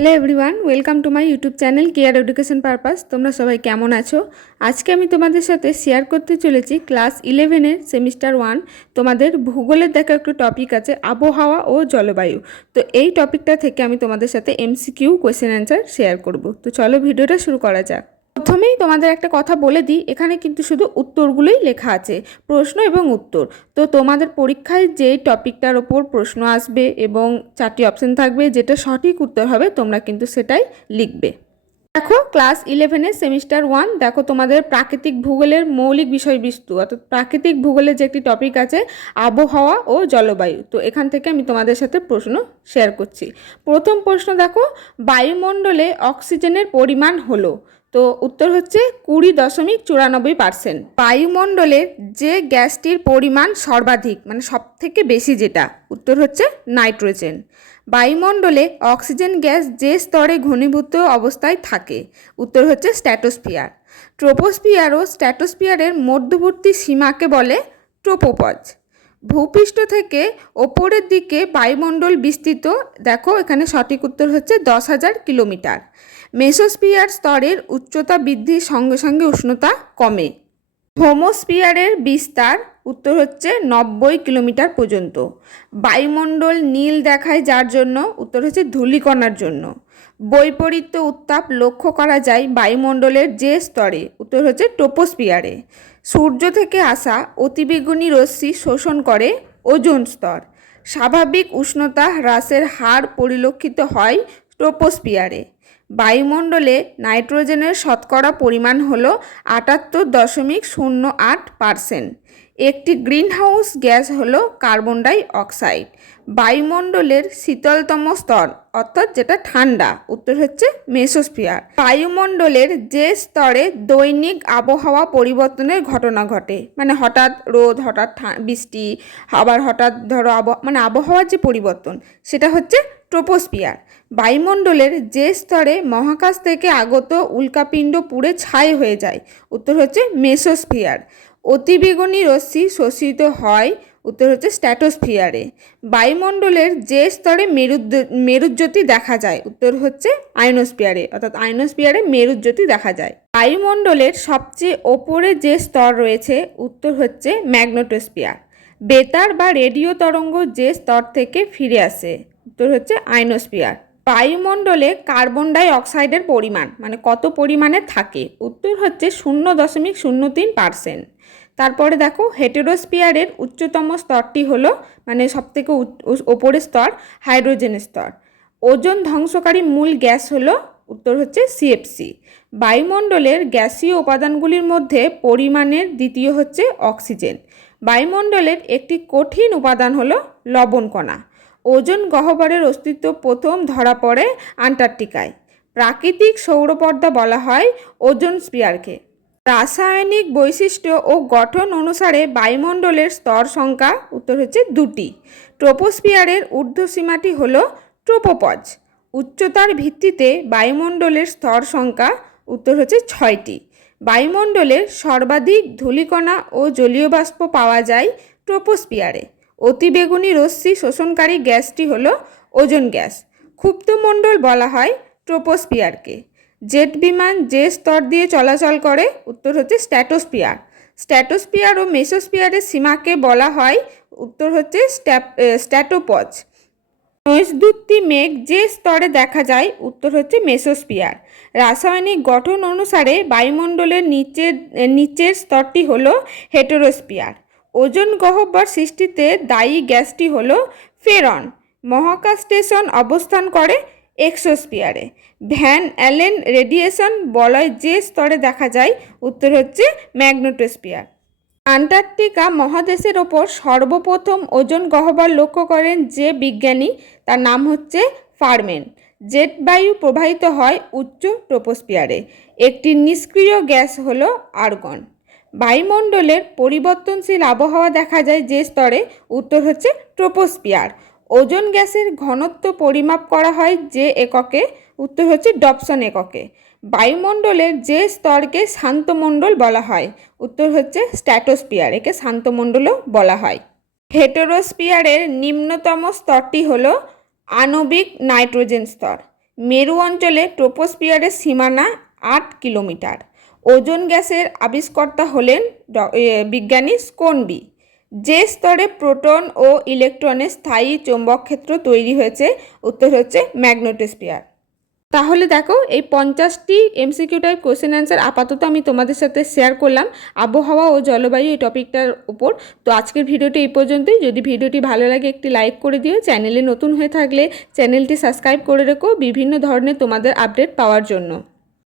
Hello everyone, welcome to my YouTube channel care education purpose. তোমরা সবাই কেমন আছো? আজকে আমি তোমাদের সাথে শেয়ার করতে চলেছি ক্লাস 11-এর সেমিস্টার 1 তোমাদের ভূগোলের দেখা একটু টপিক আছে আবহাওয়া ও জলবায়ু। তো এই টপিকটা থেকে আমি তোমাদের সাথে এমসিকিউ কোয়েশ্চেন অ্যান্সার শেয়ার করব। তো চলো ভিডিওটা শুরু করা যাক। প্রথমেই তোমাদের একটা কথা বলে দিই, এখানে কিন্তু শুধু উত্তরগুলোই লেখা আছে, প্রশ্ন এবং উত্তর। তো তোমাদের পরীক্ষায় যে টপিকটার ওপর প্রশ্ন আসবে এবং 4টি অপশন থাকবে, যেটা সঠিক উত্তর হবে তোমরা কিন্তু সেটাই লিখবে। দেখো ক্লাস 11-এর সেমিস্টার 1, দেখো তোমাদের প্রাকৃতিক ভূগোলের মৌলিক বিষয়বস্তু অর্থাৎ প্রাকৃতিক ভূগোলের যে একটি টপিক আছে আবহাওয়া ও জলবায়ু। তো এখান থেকে আমি তোমাদের সাথে প্রশ্ন শেয়ার করছি। প্রথম প্রশ্ন দেখো, বায়ুমণ্ডলে অক্সিজেনের পরিমাণ হলো, তো উত্তর হচ্ছে 20.94%। বায়ুমণ্ডলের যে গ্যাসটির পরিমাণ সর্বাধিক মানে সব থেকে বেশি যেটা, উত্তর হচ্ছে নাইট্রোজেন। বায়ুমণ্ডলে অক্সিজেন গ্যাস যে স্তরে ঘনীভূত অবস্থায় থাকে, উত্তর হচ্ছে স্ট্র্যাটোস্ফিয়ার। ট্রোপোস্ফিয়ার ও স্ট্র্যাটোস্ফিয়ারের মধ্যবর্তী সীমাকে বলে ট্রোপোপজ। ভূপৃষ্ঠ থেকে ওপরের দিকে বায়ুমণ্ডল বিস্তৃত, দেখো এখানে সঠিক উত্তর হচ্ছে 10,000 কিলোমিটার। মেসোস্ফিয়ার স্তরের উচ্চতা বৃদ্ধির সঙ্গে সঙ্গে উষ্ণতা কমে। হোমোস্ফিয়ারের বিস্তার, উত্তর হচ্ছে 90 কিলোমিটার পর্যন্ত। বায়ুমণ্ডল নীল দেখায় যার জন্য, উত্তর হচ্ছে ধূলিকণার জন্য। বৈপরীত্য উত্তাপ লক্ষ্য করা যায় বায়ুমণ্ডলের যে স্তরে, উত্তর হচ্ছে ট্রোপোস্ফিয়ারে। সূর্য থেকে আসা অতিবেগুনি রশ্মি শোষণ করে ওজোন স্তর। স্বাভাবিক উষ্ণতা হ্রাসের হার পরিলক্ষিত হয় ট্রোপোস্ফিয়ারে। বায়ুমণ্ডলে নাইট্রোজেনের শতকরা পরিমাণ হল 78.08%। একটি গ্রিনহাউস গ্যাস হলো কার্বন ডাই অক্সাইড। বায়ুমণ্ডলের শীতলতম স্তর অর্থাৎ যেটা ঠান্ডা, উত্তর হচ্ছে মেসোস্ফিয়ার। বায়ুমণ্ডলের যে স্তরে দৈনিক আবহাওয়া পরিবর্তনের ঘটনা ঘটে, মানে হঠাৎ রোদ, হঠাৎ বৃষ্টি, আবার হঠাৎ ধরো আবহাওয়ার যে পরিবর্তন, সেটা হচ্ছে ট্রোপোস্ফিয়ার। বায়ুমণ্ডলের যে স্তরে মহাকাশ থেকে আগত উল্কাপিণ্ড পুড়ে ছাই হয়ে যায়, উত্তর হচ্ছে মেসোস্ফিয়ার। অতিবেগুনি রশ্মি শোষিত হয়, উত্তর হচ্ছে স্ট্র্যাটোস্ফিয়ারে। বায়ুমণ্ডলের যে স্তরে মেরুজ্যোতি দেখা যায়, উত্তর হচ্ছে আয়নোস্ফিয়ারে, অর্থাৎ আয়নোস্ফিয়ারে মেরুজ্যোতি দেখা যায়। বায়ুমণ্ডলের সবচেয়ে ওপরে যে স্তর রয়েছে, উত্তর হচ্ছে ম্যাগনেটোস্ফিয়ার। বেতার বা রেডিও তরঙ্গ যে স্তর থেকে ফিরে আসে, উত্তর হচ্ছে আয়নোস্ফিয়ার। বায়ুমণ্ডলে কার্বন ডাই অক্সাইডের পরিমাণ মানে কত পরিমাণে থাকে, উত্তর হচ্ছে 0.03%। তারপরে দেখো হেটেরোস্ফিয়ারের উচ্চতম স্তরটি হলো মানে সবথেকে ওপরের স্তর হাইড্রোজেন স্তর। ওজোন ধ্বংসকারী মূল গ্যাস হলো, উত্তর হচ্ছে সিএফসি। বায়ুমণ্ডলের গ্যাসীয় উপাদানগুলির মধ্যে পরিমাণের দ্বিতীয় হচ্ছে অক্সিজেন। বায়ুমণ্ডলের একটি কঠিন উপাদান হলো লবণকণা। ওজোন গহ্বরের অস্তিত্ব প্রথম ধরা পড়ে আন্টার্কটিকায়। প্রাকৃতিক সৌরপর্দা বলা হয় ওজোন স্ফিয়ারকে। রাসায়নিক বৈশিষ্ট্য ও গঠন অনুসারে বায়ুমণ্ডলের স্তর সংখ্যা, উত্তর হচ্ছে 2টি। ট্রোপোস্ফিয়ারের ঊর্ধ্বসীমাটি হল ট্রোপোপজ। উচ্চতার ভিত্তিতে বায়ুমণ্ডলের স্তর সংখ্যা, উত্তর হচ্ছে 6টি। বায়ুমণ্ডলের সর্বাধিক ধূলিকণা ও জলীয় বাষ্প পাওয়া যায় ট্রোপোস্ফিয়ারে। অতিবেগুনি রশ্মি শোষণকারী গ্যাসটি হলো ওজোন গ্যাস। ক্ষুব্ধমণ্ডল বলা হয় ট্রোপোস্ফিয়ারকে। জেট বিমান যে স্তর দিয়ে চলাচল করে, উত্তর হচ্ছে স্ট্র্যাটোস্ফিয়ার। স্ট্র্যাটোস্ফিয়ার ও মেসোস্ফিয়ারের সীমাকে বলা হয়, উত্তর হচ্ছে স্ট্র্যাটোপজ। নৈসদুত্তি মেঘ যে স্তরে দেখা যায়, উত্তর হচ্ছে মেসোস্ফিয়ার। রাসায়নিক গঠন অনুসারে বায়ুমণ্ডলের নিচের স্তরটি হলো হেটেরোস্ফিয়ার। ওজোন গহ্বর সৃষ্টিতে দায়ী গ্যাসটি হলো ফেরন। মহাকাশ স্টেশন অবস্থান করে এক্সোস্ফিয়ারে। ভ্যান অ্যালেন রেডিয়েশন বলয় যে স্তরে দেখা যায়, উত্তর হচ্ছে ম্যাগনেটোস্ফিয়ার। আন্টার্কটিকা মহাদেশের ওপর সর্বপ্রথম ওজোন গহ্বর লক্ষ্য করেন যে বিজ্ঞানী, তার নাম হচ্ছে ফারম্যান। জেট বায়ু প্রবাহিত হয় উচ্চ ট্রোপোস্ফিয়ারে। একটি নিষ্ক্রিয় গ্যাস হলো আর্গন। বায়ুমণ্ডলের পরিবর্তনশীল আবহাওয়া দেখা যায় যে স্তরে, উত্তর হচ্ছে ট্রোপোস্ফিয়ার। ওজোন গ্যাসের ঘনত্ব পরিমাপ করা হয় যে এককে, উত্তর হচ্ছে ডপসন এককে। বায়ুমণ্ডলের যে স্তরকে শান্তমণ্ডল বলা হয়, উত্তর হচ্ছে স্ট্র্যাটোস্ফিয়ার, একে শান্তমণ্ডলও বলা হয়। হেটেরোস্ফিয়ারের নিম্নতম স্তরটি হলো আণবিক নাইট্রোজেন স্তর। মেরু অঞ্চলে ট্রোপোস্ফিয়ারের সীমানা 8 কিলোমিটার। ওজোন গ্যাসের আবিষ্কর্তা হলেন বিজ্ঞানী স্কোনবি। যে স্তরে প্রোটন ও ইলেকট্রনের স্থায়ী চৌম্বক ক্ষেত্র তৈরি হয়েছে, উত্তর হচ্ছে ম্যাগনেটোস্ফিয়ার। তাহলে দেখো, এই 50টি এমসিকিউ টাইপ কোশ্চেন অ্যান্সার আপাতত আমি তোমাদের সাথে শেয়ার করলাম আবহাওয়া ও জলবায়ু এই টপিকটার উপর। তো আজকের ভিডিওটি এই পর্যন্তই। যদি ভিডিওটি ভালো লাগে একটি লাইক করে দিও। চ্যানেলে নতুন হয়ে থাকলে চ্যানেলটি সাবস্ক্রাইব করে রেখো বিভিন্ন ধরনের তোমাদের আপডেট পাওয়ার জন্য।